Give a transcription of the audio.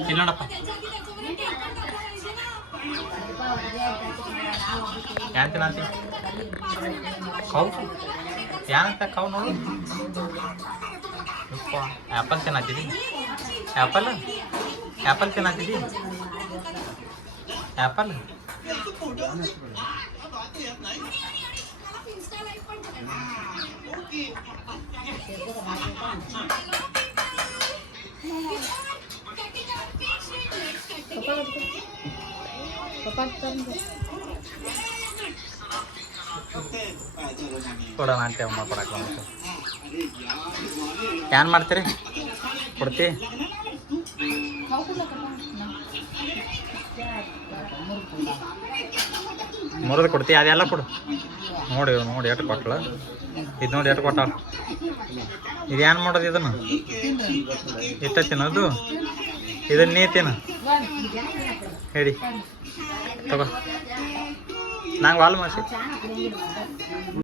ಇಲ್ಲಿ ನೋಡಪ್ಪ ಯಾನ್ ತಿನ್ನತಿ ಕೌ ಏನಂತ ಕೌ ನೋಡು ಆ್ಯಪಲ್ ತಿನ್ನತ್ತಿದಿ ಆ್ಯಪಲ್ ಆ್ಯಪಲ್ ತಿನ್ನತ್ತಿದಿ ಆ್ಯಪಲ್ ಕೊಡೋಣ ಅಂತ ಅಮ್ಮ ಕೊಡಕ್ಕೆ ಏನ್ ಮಾಡ್ತೀರಿ ಕೊಡ್ತಿ ಮುರಿದು ಕೊಡ್ತಿ ಅದೆಲ್ಲ ಕೊಡು ನೋಡಿ ನೋಡಿ ಎಷ್ಟು ಕೊಟ್ಟಳು ಇದು ನೋಡಿ ಎಷ್ಟು ಕೊಟ್ಟಾಳ ಇದೇನು ಮಾಡೋದು ಇದನ್ನು ಇಷ್ಟ ತಿನ್ನೋದು ಇದನ್ನ ನೀ ತಿನ್ನ ಹೇಳಿ ತಗೋ ನಂಗೆ ವಾಲ್ ಮಾಡಿಸಿ